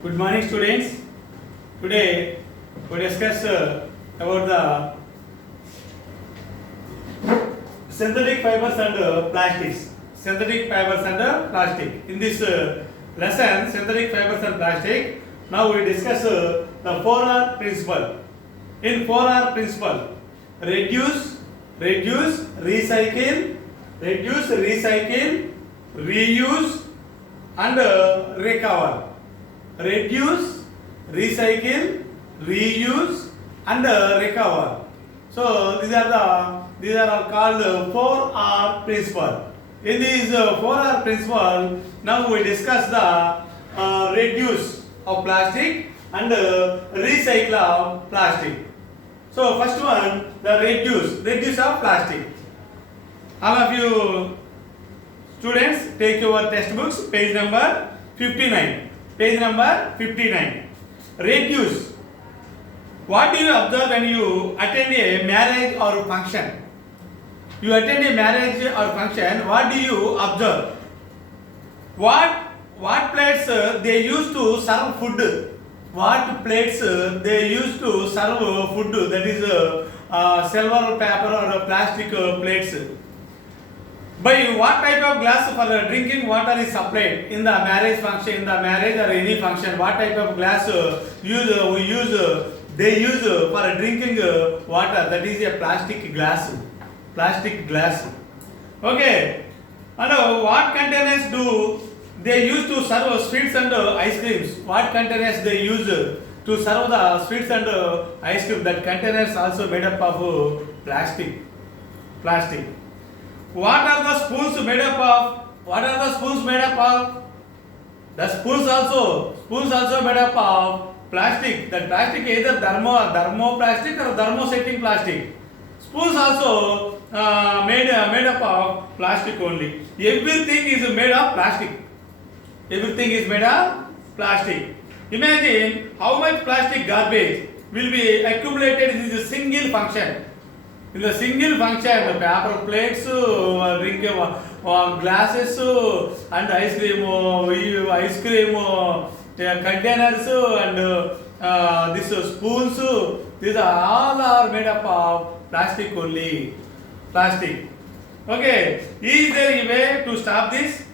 Good morning, students. Today we discuss about the synthetic fibers and plastics. Synthetic fibers and plastic. In this lesson, synthetic fibers and plastic. Now we discuss the 4R principle. In 4R principle, reduce, recycle, reuse, and recover. Reduce, recycle, reuse, and recover. So these are all called 4R principle. In this 4R principle, now we discuss the reduce of plastic and recycle of plastic. So first one, the reduce of plastic. All of you students, take your textbooks, page number 59. Page number 59. Reduce. What do you observe when you attend a marriage or function? You attend a marriage or function, what do you observe? What plates they use to serve food? What plates they use to serve food? That is silver, paper, or plastic plates. By what type of glass for drinking water is supplied in the marriage function, in the marriage or any function? What type of glass they use for drinking water? That is a plastic glass. Plastic glass. Okay. And what containers do they use to serve sweets and ice creams? What containers they use to serve the sweets and ice cream? That containers also made up of plastic. Plastic. What are the spoons made up of? What are the spoons made up of? The spoons also made up of plastic. That plastic either thermoplastic or thermosetting plastic. Spoons also made up of plastic only. Everything is made of plastic. Everything is made of plastic. Imagine how much plastic garbage will be accumulated in this single function. In the single function, the paper plates, drinking glasses, and ice cream containers, and this spoons. These all are made up of plastic only. Plastic. Okay. Is there a way to stop this?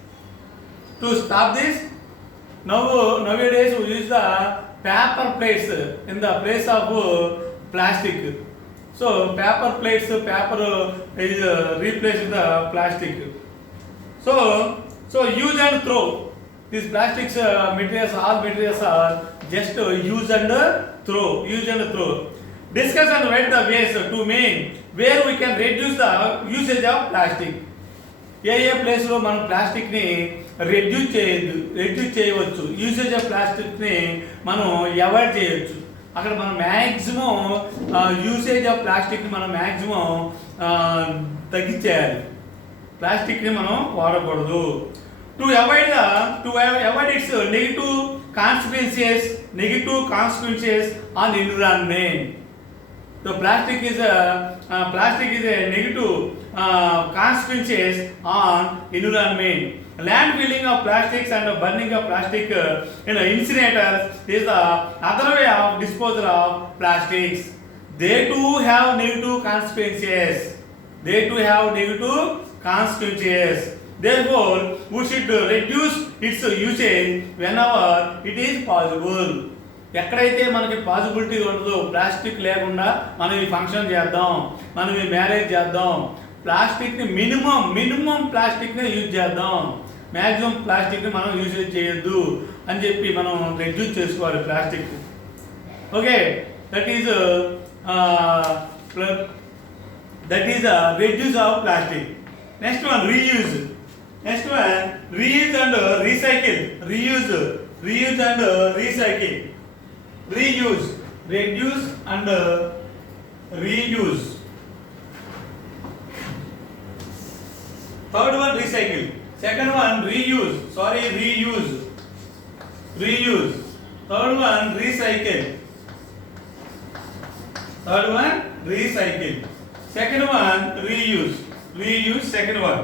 Nowadays we use the paper plates in the place of plastic. So paper plates, paper is replaced the plastic. So use and throw. These plastics materials, all materials are just use and throw. Use and throw. Discuss and write the ways to mean where we can reduce the usage of plastic. ఏ ప్లేస్ లో మనం ప్లాస్టిక్ ని రెడ్యూస్ చేయవచ్చు. Usage of plastic ని మనం అవాయిడ్ చేయొచ్చు. అక్కడ మనం maximum usage of plastic ని మనం మ్యాక్సిమం తగ్గించేయాలి. ప్లాస్టిక్ ని మనం వాడకూడదు. To avoid it's negative consequences on environment. So plastic is a negative consequences on environment. Landfilling of plastics and burning of plastic in incinerators is the other way of disposal of plastics. They too have negative consequences. Therefore, we should reduce its usage whenever it is possible. ఎక్కడైతే మనకి పాసిబిలిటీ ఉండదో ప్లాస్టిక్ లేకుండా మనం ఈ ఫంక్షన్ చేద్దాం, మనం ఈ మ్యారేజ్ చేద్దాం, ప్లాస్టిక్ని మినిమం ప్లాస్టిక్నే యూజ్ చేద్దాం, మ్యాక్సిమం ప్లాస్టిక్ని మనం యూజ్ చేయొద్దు అని చెప్పి మనం రెడ్యూస్ చేసుకోవాలి plastic. Okay, that is reduce of plastic. Next one reuse and recycle. Reuse and recycle. Reuse, reduce and reuse. Third one recycle. Second one reuse. Third one recycle. Second one reuse. Second one.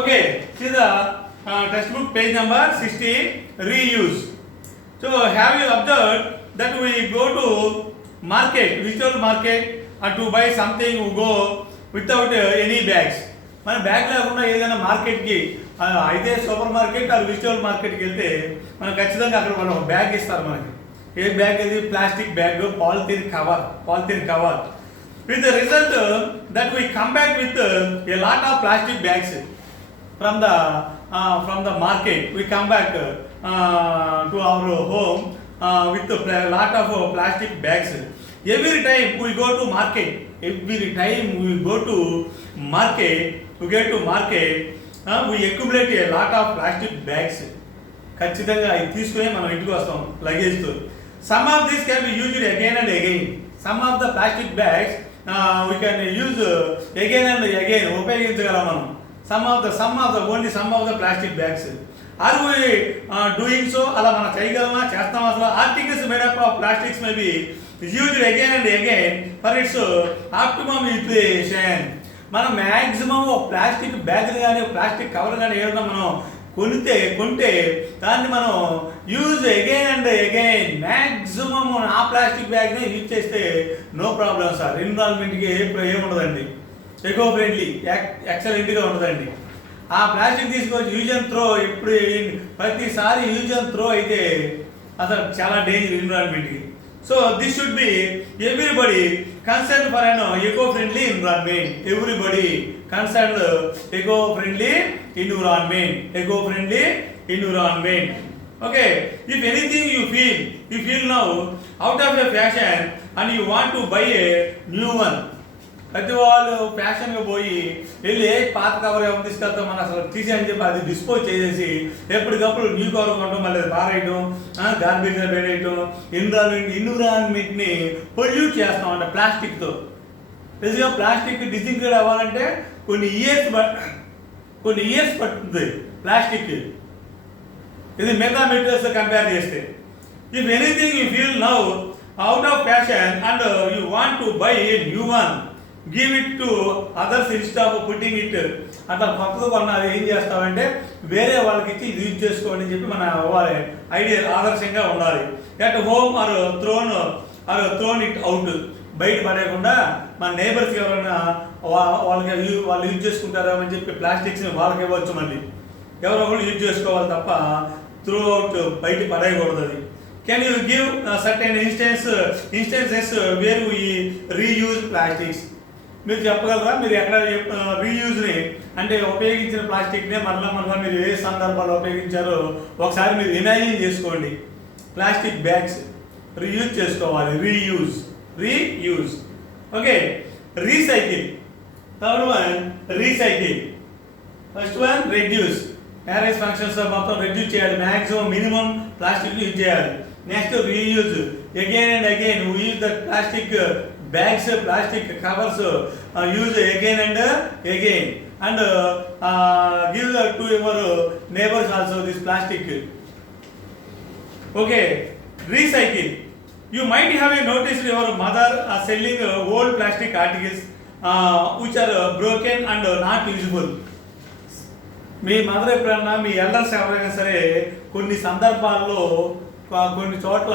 Okay. See the textbook page number 60. Reuse. So have you observed that we go to market, vegetable market, and to buy something we go without any bags. మన బ్యాగ్ లేకుండా ఏదైనా మార్కెట్కి అయితే super market are vegetable మార్కెట్కి వెళ్తే మనకు ఖచ్చితంగా అక్కడ మనం బ్యాగ్ ఇస్తారు మనకి. ఏ బ్యాగ్ ఇది? Plastic bag, polythene cover. With the result that we come back with a lot of plastic bags from the market. We come back to our home with a lot of plastic bags. Every time we go to market, we accumulate a lot of plastic bags. ఖచ్చితంగా ఇది తీసుకునే మనం ఇంటికి వస్తాం లగేజ్తో. Some of these can be used again and again. Some of the plastic bags we can use again and again, ఉపయోగించగలం మనం. Some of the plastic bags. Are we doing so? అలా మనం చేయగలమా? చేస్తాం అసలు? Articles made up of plastics may be used again and again for its optimum utilization. మనం maximum plastic bag కానీ plastic cover కానీ ఏదైనా మనం కొంటే దాన్ని మనం use again and again maximum ఆ ప్లాస్టిక్ బ్యాగ్ని యూజ్ చేస్తే నో ప్రాబ్లం సార్. ఎన్విరాన్మెంట్కి ఏముండదండి, ఎకో ఫ్రెండ్లీ, ఎక్సలెంట్గా ఉండదండి. ఆ ప్లాస్టిక్ తీసుకొచ్చి యూజ్ అండ్ త్రో ఎప్పుడు ప్రతిసారి యూజ్ అండ్ త్రో అయితే అసలు చాలా డేంజర్ ఎన్విరాన్మెంట్కి. So this should be everybody concern for an eco friendly environment. Everybody concern eco friendly environment. Okay, if anything you feel now out of a fashion and you want to buy a new one. ప్రతి వాళ్ళు ఫ్యాషన్గా పోయి వెళ్ళి పాత కవర్ ఏమైనా తీసుకెళ్తాం మనం అసలు తీసేయని చెప్పి అది డిస్పోజ్ చేసేసి ఎప్పటికప్పుడు న్యూ కవర్ కొంటాం, మళ్ళీ పారేయటం, గార్బేజ్లో పెట్టేయటం, ఎన్విరాన్మెంట్ని పొల్యూట్ చేస్తాం అంటే ప్లాస్టిక్తో. బేసిక్గా ప్లాస్టిక్ డిసింగ్రేడ్ అవ్వాలంటే కొన్ని ఇయర్స్ పడుతుంది ప్లాస్టిక్. ఇది మిగతా మెటీరియల్స్ కంపేర్ చేస్తే. If anything you feel now out of fashion and you want to buy a new one, give it to others instead of putting it. అట్లా కొత్తగా కొన్నది ఏం చేస్తామంటే వేరే వాళ్ళకి ఇచ్చి ఇది యూజ్ చేసుకోండి అని చెప్పి మన ఐడియా ఆదర్శంగా ఉండాలి. At home or thrown it out, బయట పడేయకుండా మన నేబర్స్కి ఎవరైనా వాళ్ళు యూజ్ చేసుకుంటారా అని చెప్పి ప్లాస్టిక్స్ని వాళ్ళకి ఇవ్వచ్చు. మళ్ళీ ఎవరో ఒకరు యూజ్ చేసుకోవాలి తప్ప త్రూ అవుట్ బయట పడేయకూడదు. అది can you give certain instances where we reuse plastics? మీరు చెప్పగలరా? మీరు ఎక్కడ రీయూజ్ని అంటే ఉపయోగించిన ప్లాస్టిక్నే మరలా మీరు ఏ సందర్భాల్లో ఉపయోగించారో ఒకసారి మీరు ఇమాజిన్ చేసుకోండి. ప్లాస్టిక్ బ్యాగ్స్ రీయూజ్ చేసుకోవాలి. Reuse. Okay, recycle. Third one recycle. First one reduce. Marriage functions మొత్తం రెడ్యూస్ చేయాలి, మ్యాక్సిమం మినిమం ప్లాస్టిక్ యూజ్ చేయాలి. Next reuse. Again and again we use the plastic bags, plastic covers, use again and again, and give to your neighbors also this plastic. Okay, recycle. You might have noticed your mother selling old plastic articles which are broken and not usable. మీ మదర్ ఎప్పుడన్నా మీ ఎల్డర్స్ ఎవరైనా సరే కొన్ని సందర్భాల్లో కొన్ని చోట్ల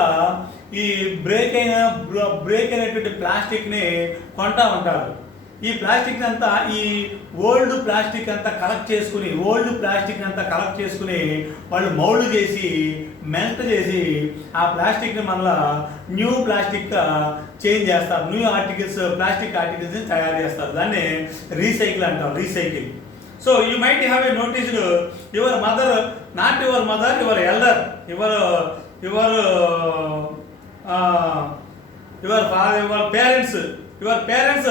ఈ బ్రేక్ అయినటువంటి ప్లాస్టిక్ని కొంటా ఉంటారు. ఈ ప్లాస్టిక్ అంతా ఈ ఓల్డ్ ప్లాస్టిక్ అంతా కలెక్ట్ చేసుకుని వాళ్ళు మౌల్డ్ చేసి మెల్ట్ చేసి ఆ ప్లాస్టిక్ని మళ్ళీ న్యూ ప్లాస్టిక్గా చేంజ్ చేస్తారు. న్యూ ప్లాస్టిక్ ఆర్టికల్స్ని తయారు చేస్తారు. దాన్ని రీసైకిల్ అంటారు. Recycle. So you might have noticed your mother, not your mother, your elder, your father, your parents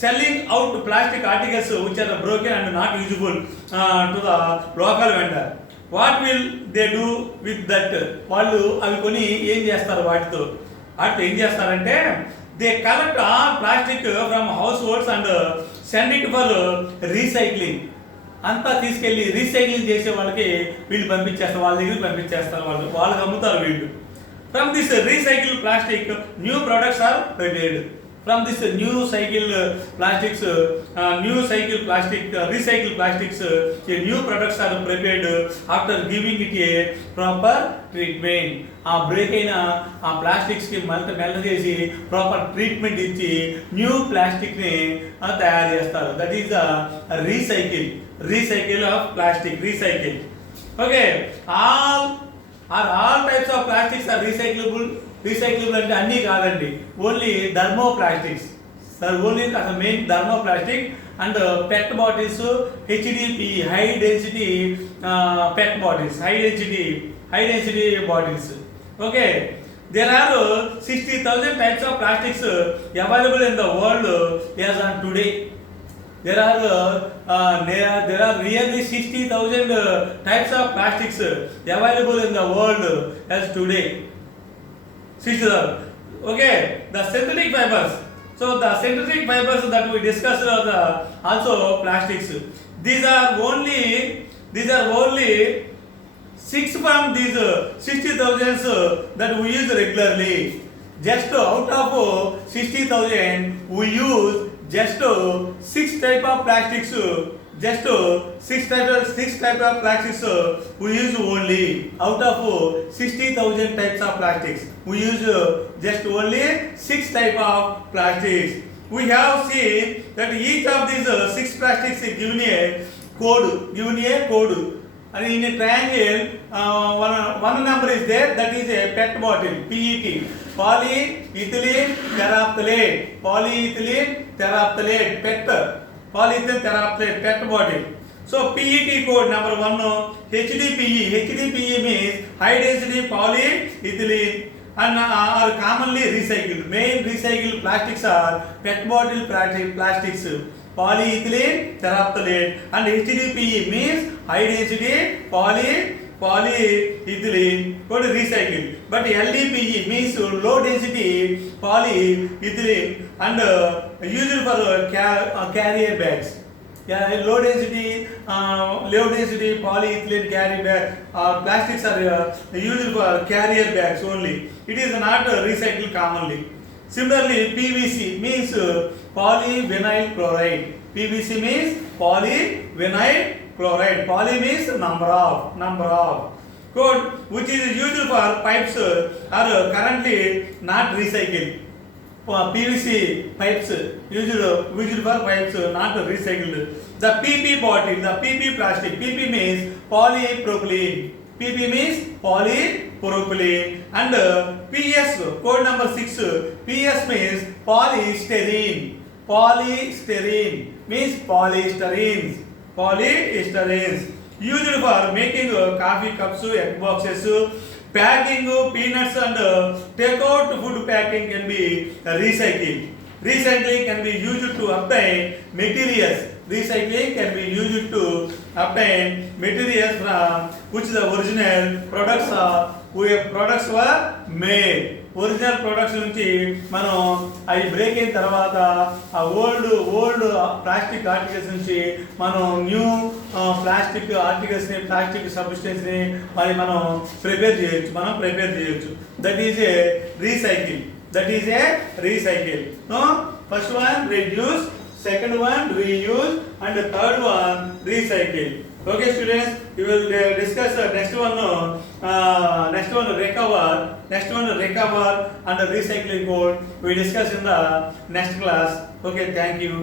selling out plastic articles which are broken and not usable to the local vendor. What will they do with that? వాళ్ళు అవి కొని ఏం చేస్తారు? వాటితో ఏం చేస్తారంటే they collect all plastic from households and send it for recycling. అంతా తీసుకెళ్ళి రీసైక్లింగ్ చేసే వాళ్ళకి వీళ్ళు పంపించేస్తారు, వాళ్ళ దగ్గరికి పంపించేస్తారు, వాళ్ళకి అమ్ముతారు వీళ్ళు. From this recycle plastic new products are prepared. From this new cycle plastics, new cycle plastic, recycled plastics, new products are prepared after giving it a proper treatment. ఆ బ్రేక్ అయిన ఆ ప్లాస్టిక్స్కి మెల్ట్ చేసి ప్రాపర్ ట్రీట్మెంట్ ఇచ్చి new ప్లాస్టిక్ని తయారు చేస్తారు. That is the recycle of plastic. Recycle. Okay. All types of plastics are recyclable అంటే అన్నీ కాదండి. ఓన్లీ థర్మోప్లాస్టిక్స్ సార్, ఓన్లీ అసలు main thermoplastic and PET bottles, HDP high density PET bottles, high density bottles. Okay. There are 60,000 types of plastics available in the world as on today. There are really 60,000 types of plastics available in the world as today. 60,000. Okay. The synthetic fibers. So the synthetic fibers that we discussed are also plastics. These are only 6 from these 60,000 that we use regularly. Just out of 60,000 we use just 6 type of plastics. Just 6 type of plastics we use only. Out of 60,000 types of plastics we use just only 6 type of plastics. We have seen that each of these 6 plastics is given a code. And in a triangle, one number is there, that is a PET bottle, PET, polyethylene terephthalate, PET, polyethylene terephthalate, PET bottle. So PET code number 1, HDPE means high density polyethylene and are commonly recycled. Main recycled plastics are PET bottle plastics, polyethylene terephthalate, and HDPE means high density polyethylene called recycled. But LDPE means low density polyethylene and used for carrier bags. Low density polyethylene carrier bag plastics are used for carrier bags only. It is not recycled commonly. Similarly, PVC means polyvinyl chloride. PVC means polyvinyl chloride. Poly means number of. Code which is used for pipes are currently not recycled. PVC pipes used for pipes not recycled. The PP bottle, the PP plastic. PP means polypropylene. PP means polypropylene. And PS code number 6. PS means polystyrene. Polystyrene means polystyrenes. Used for making coffee cups, egg boxes, packing peanuts and takeout food packing can be recycled. Recycling can be used to obtain materials. Recycling can be used to obtain materials from which the original products were made. Original products నుంచి మనం అవి బ్రేక్ అయిన తర్వాత ఆ old plastic articles నుంచి మనం new plastic ఆర్టికల్స్ని, ప్లాస్టిక్ సబ్స్టెన్స్ని మరి మనం ప్రిపేర్ చేయొచ్చు. That is a recycle. First one reduce, second one reuse, and the third one recycle. Okay students, we will discuss next one recover and the recycling code we discuss in the next class. Okay, thank you.